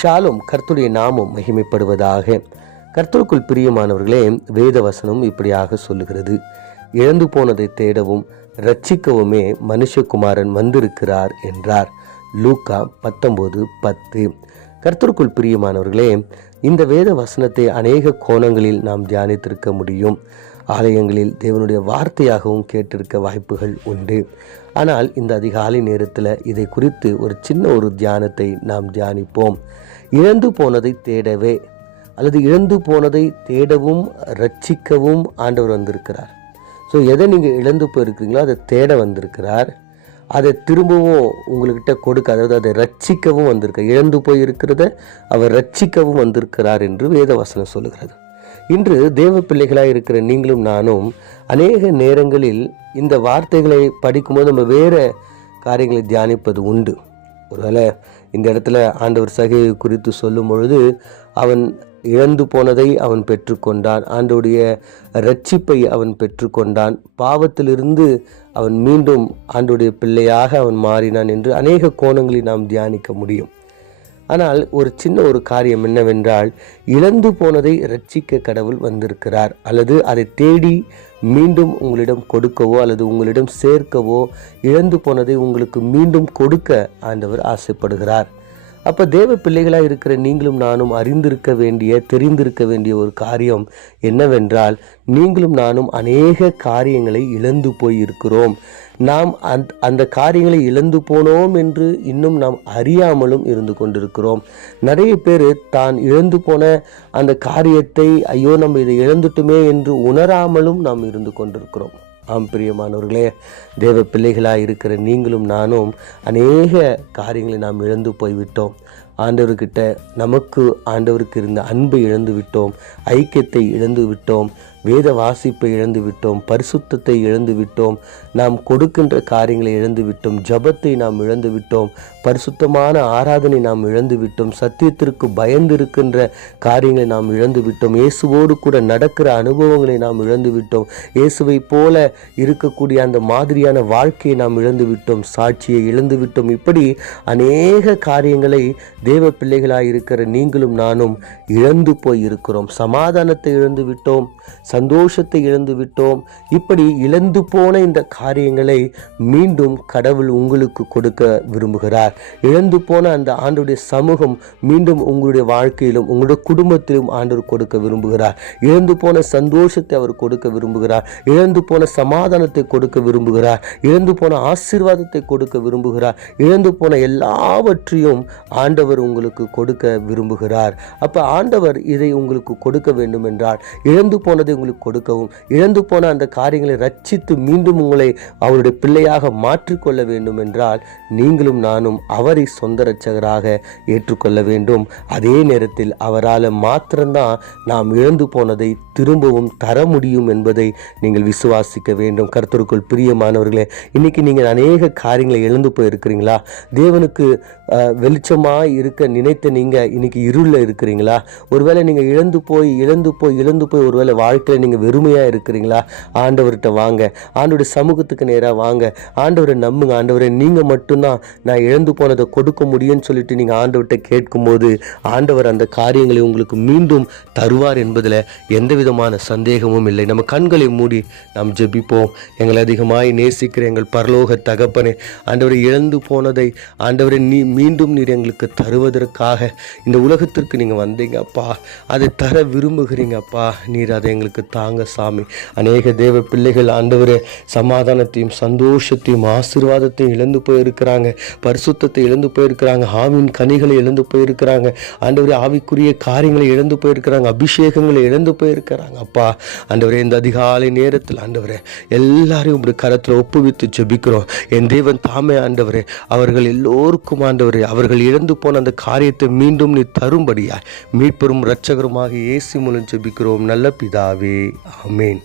ஷாலும் கர்த்தருடைய நாமம் மகிமைப்படுவதாக. கர்த்தருக்குள் பிரியமானவர்களே, வேத வசனம் இப்படியாக சொல்லுகிறது, இழந்து போனதை தேடவும் ரட்சிக்கவுமே மனுஷகுமாரன் வந்திருக்கிறார் என்றார். லூக்கா 19:10. கர்த்தருக்குள் பிரியமானவர்களே, இந்த வேத வசனத்தை அநேக கோணங்களில் நாம் தியானித்திருக்க முடியும். ஆலயங்களில் தேவனுடைய வார்த்தையாகவும் கேட்டிருக்க வாய்ப்புகள் உண்டு. ஆனால் இந்த அதிகாலை நேரத்தில் இதை குறித்து ஒரு சின்ன தியானத்தை நாம் தியானிப்போம். இழந்து போனதை தேடவே அல்லது இழந்து போனதை தேடவும் ரட்சிக்கவும் ஆண்டவர் வந்திருக்கிறார். ஸோ எதை நீங்கள் இழந்து போயிருக்கிறீங்களோ அதை தேட வந்திருக்கிறார். அதை திரும்பவும் உங்கள்கிட்ட கொடுக்க, அதாவது அதை ரட்சிக்கவும் வந்திருக்கார். இழந்து போய் இருக்கிறத அவர் ரட்சிக்கவும் வந்திருக்கிறார் என்று வேத வசனம் சொல்லுகிறது. இன்று தேவ பிள்ளைகளாக இருக்கிற நீங்களும் நானும் அநேக நேரங்களில் இந்த வார்த்தைகளை படிக்கும்போது நம்ம வேறு காரியங்களை தியானிப்பது உண்டு. ஒருவேளை இந்த இடத்துல ஆண்டவர் சகையை குறித்து சொல்லும் பொழுது, அவன் இழந்து போனதை அவன் பெற்றுக்கொண்டான், ஆண்டவருடைய ரட்சிப்பை அவன் பெற்றுக்கொண்டான், பாவத்திலிருந்து அவன் மீண்டும் ஆண்டவருடைய பிள்ளையாக அவன் மாறினான் என்று அநேக கோணங்களில் நாம் தியானிக்க முடியும். ஆனால் ஒரு சின்ன காரியம் என்னவென்றால், இழந்து போனதை ரட்சிக்க கடவுள் வந்திருக்கிறார். அல்லது அதை தேடி மீண்டும் உங்களிடம் கொடுக்கவோ அல்லது உங்களிடம் சேர்க்கவோ, இழந்து போனதை உங்களுக்கு மீண்டும் கொடுக்க ஆண்டவர் ஆசைப்படுகிறார். அப்போ தேவ பிள்ளைகளாக இருக்கிற நீங்களும் நானும் அறிந்திருக்க வேண்டிய, தெரிந்திருக்க வேண்டிய ஒரு காரியம் என்னவென்றால், நீங்களும் நானும் அநேக காரியங்களை இழந்து போய் இருக்கிறோம். நாம் அந்த காரியங்களை இழந்து போனோம் என்று இன்னும் நாம் அறியாமலும் இருந்து கொண்டிருக்கிறோம். நிறைய பேர் தான் இழந்து போன அந்த காரியத்தை, ஐயோ நம்ம இதை இழந்துட்டுமே என்று உணராமலும் நாம் இருந்து கொண்டிருக்கிறோம். ஆம் பிரியமானவர்களே, தேவ பிள்ளைகளாக இருக்கிற நீங்களும் நானும் அநேக காரியங்களை நாம் இழந்து போய்விட்டோம். ஆண்டவர்கிட்ட நமக்கு ஆண்டவருக்கு இருந்த அன்பை இழந்து விட்டோம், ஐக்கியத்தை இழந்து விட்டோம், வேத வாசிப்பை இழந்து விட்டோம், பரிசுத்தத்தை இழந்து விட்டோம், நாம் கொடுக்கின்ற காரியங்களை இழந்து விட்டோம், ஜபத்தை நாம் இழந்து விட்டோம், பரிசுத்தமான ஆராதனை நாம் இழந்து விட்டோம், சத்தியத்திற்கு பயந்து இருக்கின்ற காரியங்களை நாம் இழந்து விட்டோம், இயேசுவோடு கூட நடக்கிற அனுபவங்களை நாம் இழந்து விட்டோம், இயேசுவை போல இருக்கக்கூடிய அந்த மாதிரியான வாழ்க்கையை நாம் இழந்து விட்டோம், சாட்சியை இழந்து விட்டோம். இப்படி அநேக காரியங்களை தேவ பிள்ளைகளாக இருக்கிற நீங்களும் நானும் இழந்து போய் இருக்கிறோம். சமாதானத்தை இழந்து விட்டோம், சந்தோஷத்தை இழந்து விட்டோம். இப்படி இழந்து போன இந்த காரியங்களை மீண்டும் கடவுள் உங்களுக்கு கொடுக்க விரும்புகிறார். இழந்து போன அந்த ஆண்டவருடைய சமூகம் மீண்டும் உங்களுடைய வாழ்க்கையிலும் உங்களுடைய குடும்பத்திலும் ஆண்டவர் கொடுக்க விரும்புகிறார். இழந்து போன சந்தோஷத்தை அவர் கொடுக்க விரும்புகிறார். இழந்து போன சமாதானத்தை கொடுக்க விரும்புகிறார். இழந்து போன ஆசீர்வாதத்தை கொடுக்க விரும்புகிறார். இழந்து போன எல்லாவற்றையும் ஆண்டவர் உங்களுக்கு கொடுக்க விரும்புகிறார். அப்ப ஆண்டவர் இதை உங்களுக்கு கொடுக்க வேண்டும் என்றால், இழந்து போனதை உங்களுக்கு கொடுக்கவும், இழந்து போன அந்த காரியங்களை ரட்சித்து மீண்டும் உங்களை அவருடைய பிள்ளையாக மாற்றிக்கொள்ள வேண்டும் என்றால், நீங்களும் நானும் அவரை சொந்த இரட்சகராக ஏற்றுக்கொள்ள வேண்டும். அதே நேரத்தில் அவரால் மாத்திரம்தான் நாம் இழந்து போனதை திரும்பவும் தர முடியும் என்பதை நீங்கள் விசுவாசிக்க வேண்டும். கர்த்தருக்குள் பிரியமானவர்களே, இன்னைக்கு நீங்கள் அநேக காரியங்களை இழந்து போயிருக்கிறீங்களா? தேவனுக்கு வெளிச்சமாய் இருக்க நினைத்த நீங்கள் இன்னைக்கு இருளில் இருக்கிறீங்களா? ஒருவேளை நீங்கள் இழந்து போய் ஒருவேளை வாழ்க்கையில் நீங்கள் வெறுமையாக இருக்கிறீங்களா? ஆண்டவர்கிட்ட வாங்க, ஆண்டவருடைய சமூகத்துக்கு நேராக வாங்க, ஆண்டவரை நம்புங்க. ஆண்டவரை நீங்கள் மட்டும்தான் நான் இழந்து போனதை கொடுக்க முடியும்னு சொல்லிட்டு நீங்கள் ஆண்டவர்கிட்ட கேட்கும்போது, ஆண்டவர் அந்த காரியங்களை உங்களுக்கு மீண்டும் தருவார் என்பதில் எந்த விதமான சந்தேகமும் இல்லை. நம்ம கண்களை மூடி நாம் ஜெபிப்போம். எங்களை அதிகமாய் நேசிக்கிற எங்கள் பரலோக தகப்பனே, ஆண்டவரை இழந்து போனதை ஆண்டவரை மீண்டும் நீர் எங்களுக்கு தருவதற்காக இந்த உலகத்திற்கு நீங்கள் வந்தீங்க அப்பா. அதை தர விரும்புகிறீங்க அப்பா. நீர் அதை எங்களுக்கு தாங்க சாமி. அநேக தேவ பிள்ளைகள் ஆண்டவரே சமாதானத்தையும் சந்தோஷத்தையும் ஆசீர்வாதத்தையும் இழந்து போயிருக்கிறாங்க, பரிசுத்தத்தை இழந்து போயிருக்கிறாங்க, ஆவின் கனிகளை இழந்து போயிருக்கிறாங்க, ஆண்டவரே ஆவிக்குரிய காரியங்களை இழந்து போயிருக்கிறாங்க, அபிஷேகங்களை இழந்து போயிருக்கிறாங்க அப்பா. ஆண்டவரே இந்த அதிகாலை நேரத்தில் ஆண்டவரே எல்லாரையும் உங்களுடைய கரத்தில் ஒப்புவித்து ஜெபிக்கிறோம். என் தேவன் தாமே ஆண்டவரே அவர்கள் எல்லோருக்கும் ஆண்டவரே அவர்கள் இழந்து போன அந்த காரியத்தை மீண்டும் நீ தரும்படியாய் மீட்பெரும் இரட்சகருமாக இயேசு மூலம் ஜெபிக்கிறோம் நல்ல பிதாவே, ஆமென்.